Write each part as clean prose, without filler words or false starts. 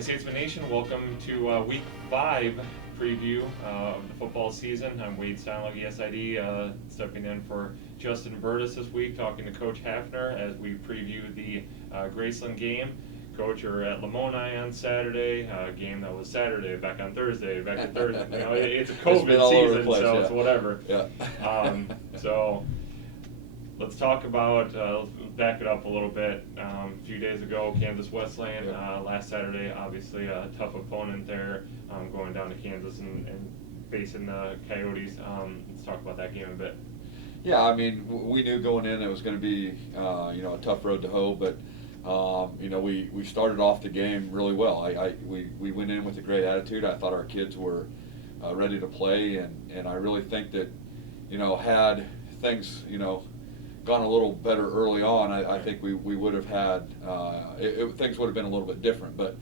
Statesman Nation, welcome to Week 5 preview of the football season. I'm Wade Steinlag, ESID, stepping in for Justin Burtis this week, talking to Coach Hafner as we preview the Graceland game. Coach, you're at Lamoni on Saturday, game that was Saturday, back on Thursday, back to Thursday. You know, it's a COVID season, place, so yeah. it's whatever. Yeah. So let's talk about, let's back it up a little bit. A few days ago, Kansas Westland, last Saturday, obviously a tough opponent there, going down to Kansas and facing the Coyotes. Let's talk about that game a bit. Yeah, I mean, we knew going in it was going to be, a tough road to hoe, but, we started off the game really well. We went in with a great attitude. I thought our kids were ready to play, and I really think that, had things, gone a little better early on, I think we would have had, things would have been a little bit different. But,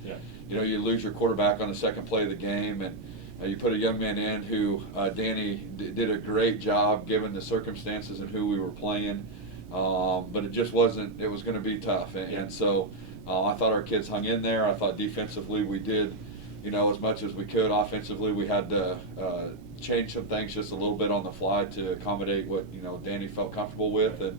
you lose your quarterback on the second play of the game, and you put a young man in who, Danny did a great job given the circumstances and who we were playing. But it just wasn't, it was going to be tough. And so I thought our kids hung in there. I thought defensively we did, as much as we could. Offensively, we had to change some things just a little bit on the fly to accommodate what, Danny felt comfortable with. And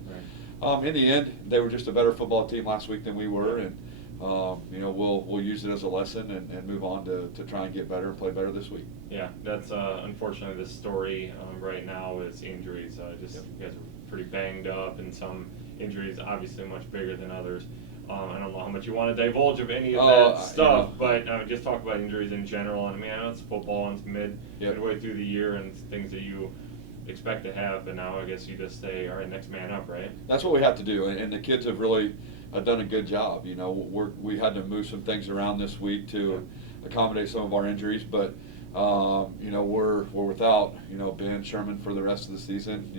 in the end, they were just a better football team last week than we were. And, we'll use it as a lesson and move on to try and get better and play better this week. Yeah, that's unfortunately the story right now is injuries. You guys are pretty banged up, and some injuries obviously much bigger than others. I don't know how much you want to divulge of any of that stuff, but just talk about injuries in general. And I mean, I know it's football and it's midway through the year and things that you expect to have, but now I guess you just say, all right, next man up, right? That's what we have to do, and the kids have really done a good job. We had to move some things around this week to accommodate some of our injuries, but we're without Ben Sherman for the rest of the season.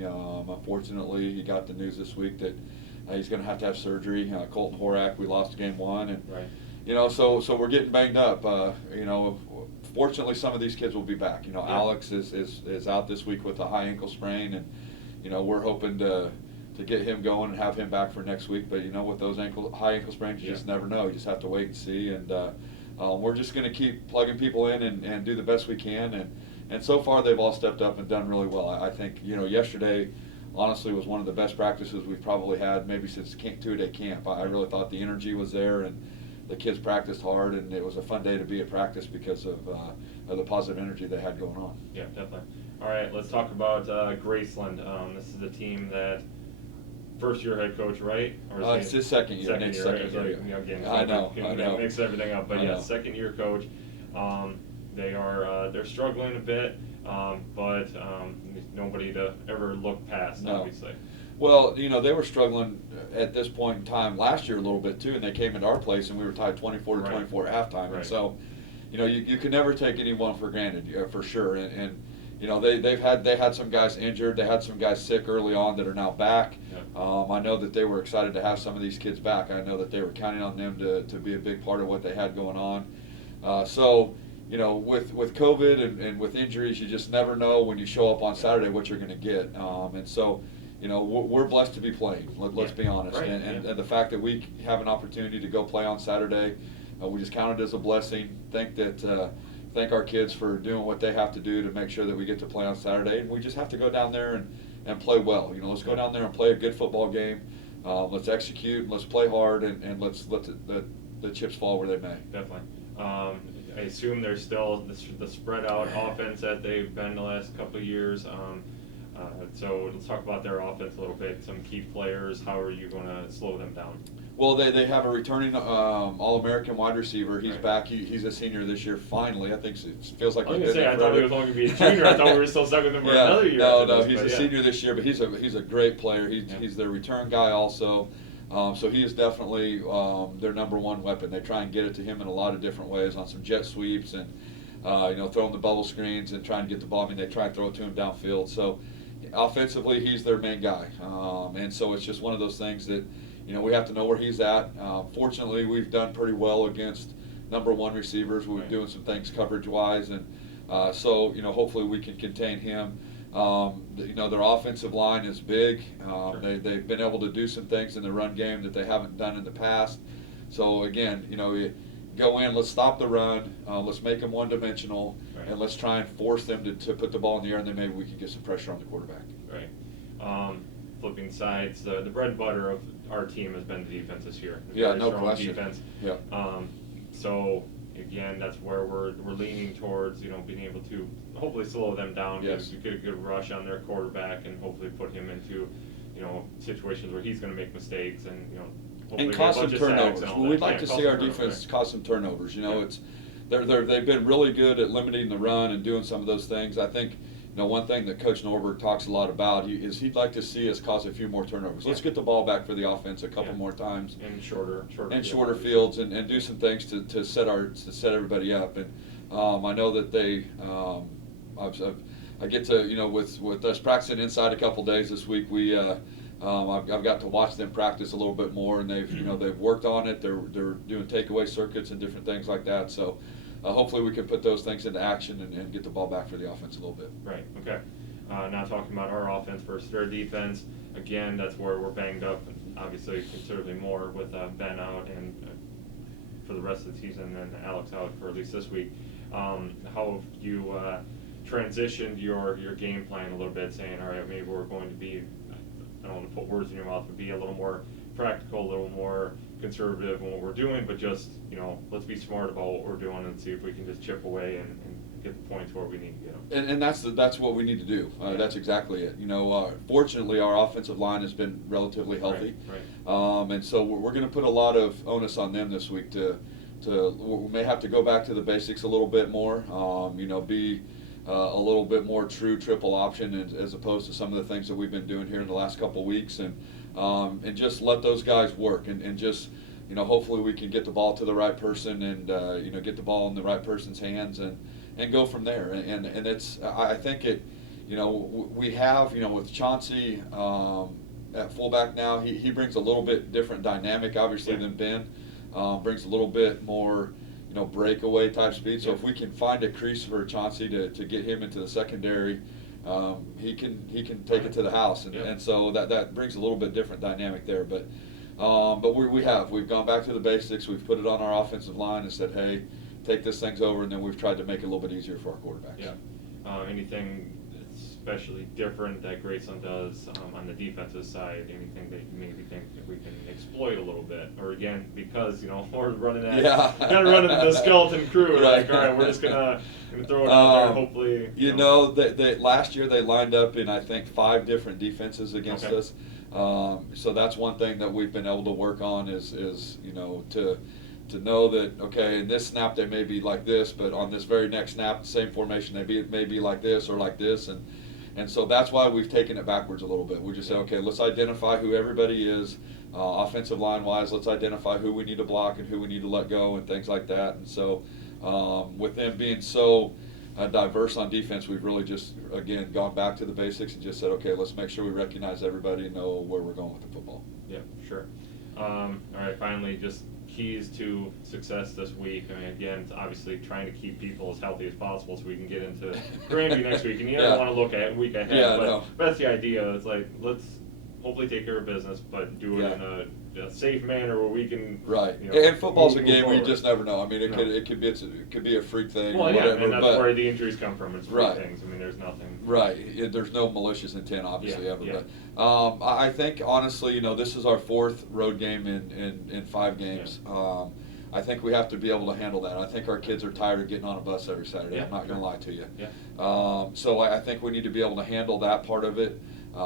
Unfortunately, he got the news this week that he's going to have surgery. Colton Horak, we lost game one, and so we're getting banged up. Fortunately, some of these kids will be back. Alex is out this week with a high ankle sprain, and we're hoping to get him going and have him back for next week. But with those high ankle sprains, you just never know. You just have to wait and see. And we're just going to keep plugging people in and do the best we can. And so far, they've all stepped up and done really well. I think yesterday, honestly, was one of the best practices we've probably had maybe since two-day camp. I really thought the energy was there, and the kids practiced hard, and it was a fun day to be at practice because of the positive energy they had going on. Yeah, definitely. All right, let's talk about Graceland. This is a team that first-year head coach, right? Or it's his second year. Second year. Again, I know. Mix everything up, but second-year coach. They're struggling a bit, but nobody to ever look past, obviously. Well, they were struggling at this point in time last year a little bit too, and they came into our place and we were tied 24-24 at halftime. Right. And so, you can never take anyone for granted, for sure. And they had some guys injured, they had some guys sick early on that are now back. I know that they were excited to have some of these kids back. I know that they were counting on them to be a big part of what they had going on. With COVID and with injuries, you just never know when you show up on Saturday what you're going to get. And so, we're blessed to be playing. Let's be honest. Right. And the fact that we have an opportunity to go play on Saturday, we just count it as a blessing. Thank our kids for doing what they have to do to make sure that we get to play on Saturday. And we just have to go down there and play well. Let's go down there and play a good football game. Let's execute and let's play hard and let's let the chips fall where they may. Definitely. I assume there's still the spread out offense that they've been the last couple of years. So let's talk about their offense a little bit. Some key players. How are you going to slow them down? Well, they have a returning All-American wide receiver. He's back. He's a senior this year. Finally, I think it feels like. I thought he was only going to be a junior. I thought we were still stuck with him for another year. No, he's a senior this year, but he's a great player. He's their return guy also. So he is definitely their number one weapon. They try and get it to him in a lot of different ways on some jet sweeps and throw him the bubble screens and try and get the ball. I mean, they try and throw it to him downfield. So offensively, he's their main guy. And so it's just one of those things that we have to know where he's at. Fortunately, we've done pretty well against number one receivers. We're doing some things coverage-wise, and so hopefully we can contain him. Their offensive line is big. They've been able to do some things in the run game that they haven't done in the past. So again, go in, let's stop the run, let's make them one-dimensional, Right. and let's try and force them to put the ball in the air, and then maybe we can get some pressure on the quarterback. Right. Flipping sides, the bread and butter of our team has been the defense this year. Yeah, Very no strong question. defense. Yeah. So again, that's where we're leaning towards, being able to hopefully slow them down, Yes. get a good rush on their quarterback, and hopefully put him into, situations where he's going to make mistakes, and hopefully And get a cause some bunch of sacks turnovers. and all Well, that. we'd like Yeah, to cause see some our turnovers, defense right. cause some turnovers. Yeah. They've been really good at limiting the run and doing some of those things. I think one thing that Coach Norberg talks a lot about is he'd like to see us cause a few more turnovers. Let's Yeah. get the ball back for the offense a couple Yeah. more times. And shorter Fields and do some things to set everybody up. And I know that I get to with us practicing inside a couple days this week, I've got to watch them practice a little bit more, and they've worked on it. They're doing takeaway circuits and different things like that. So hopefully we can put those things into action and get the ball back for the offense a little bit. Right, okay. Now talking about our offense versus their defense, again, that's where we're banged up, and obviously considerably more with Ben out and for the rest of the season, and Alex out for at least this week. How have you transitioned your game plan a little bit, saying, all right, maybe we're going to be, I don't want to put words in your mouth, but be a little more practical, a little more conservative in what we're doing, but just, let's be smart about what we're doing and see if we can just chip away and get the points where we need to get them. And that's what we need to do. Yeah. That's exactly it. Fortunately, our offensive line has been relatively healthy, Right. And so we're going to put a lot of onus on them this week we may have to go back to the basics a little bit more. Be a little bit more true triple option as opposed to some of the things that we've been doing here in the last couple of weeks, and just let those guys work and just. Hopefully we can get the ball to the right person and get the ball in the right person's hands and go from there. And it's I think it we have with Chauncey at fullback now. He brings a little bit different dynamic obviously than Ben. Brings a little bit more breakaway type speed. So if we can find a crease for Chauncey to get him into the secondary, he can take it to the house, and so that brings a little bit different dynamic there. But we've gone back to the basics. We've put it on our offensive line and said, hey, take this things over, and then we've tried to make it a little bit easier for our quarterbacks. Yeah. Anything especially different that Graceland does on the defensive side? Anything that you maybe think that we can exploit a little bit? Or again, because we're running kind of running the skeleton crew. Right. Like, all right, we're just gonna throw it out there. And hopefully, they last year they lined up in I think 5 different defenses against us. So that's one thing that we've been able to work on is to know that, okay, in this snap they may be like this, but on this very next snap, the same formation, they may be like this or like this, and so that's why we've taken it backwards a little bit. We just say, okay, let's identify who everybody is, offensive line wise. Let's identify who we need to block and who we need to let go and things like that. And so with them being so diverse on defense, we've really just again gone back to the basics and just said, okay, let's make sure we recognize everybody and know where we're going with the football. Yeah, sure. All right, finally, just keys to success this week. I mean, again, it's obviously trying to keep people as healthy as possible so we can get into Grandview next week. And you never want to look at a week ahead, but that's the idea. It's like, let's hopefully take care of business, but do it in a safe manner where we can. Right. And football's a game where you forward. Just never know. I mean, it could be a freak thing. Well, or yeah, whatever, and that's where the injuries come from. It's freak Right. things. I mean, there's nothing. Right. There's no malicious intent, obviously, ever. Yeah. But I think honestly, this is our 4th road game in 5 games. Yeah. I think we have to be able to handle that. I think our kids are tired of getting on a bus every Saturday. Yeah, I'm not going to lie to you. Yeah. So I think we need to be able to handle that part of it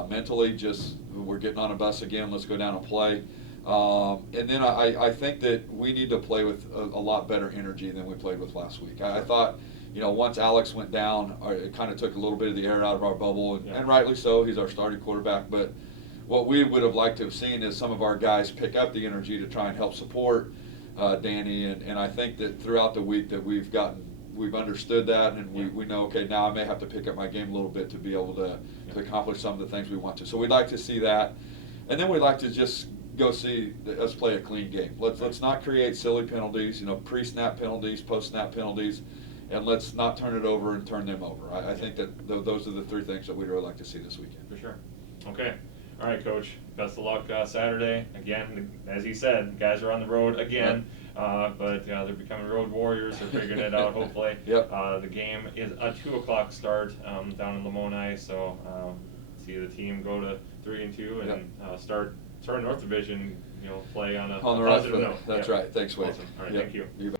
mentally. Just we're getting on a bus again. Let's go down and play. And then I think that we need to play with a lot better energy than we played with last week. I thought, once Alex went down, it kind of took a little bit of the air out of our bubble, and rightly so. He's our starting quarterback. But what we would have liked to have seen is some of our guys pick up the energy to try and help support Danny. And I think that throughout the week that we've understood that, and we know, okay, now I may have to pick up my game a little bit to be able to accomplish some of the things we want to. So we'd like to see that. And then we'd like to just go see us play a clean game. Let's not create silly penalties, pre-snap penalties, post-snap penalties, and let's not turn it over and turn them over. I think that those are the 3 things that we'd really like to see this weekend. For sure. Okay. All right, Coach. Best of luck Saturday. Again, as he said, guys are on the road again. but they're becoming road warriors. They're figuring it out, hopefully. Yep. The game is a 2 o'clock start down in Lamoni, so see the team go to 3-2 and Yep. start North Division, play on a On the right positive foot. note. That's Yep. right. Thanks, Wade. Awesome. All right, Yep. thank you. You bet.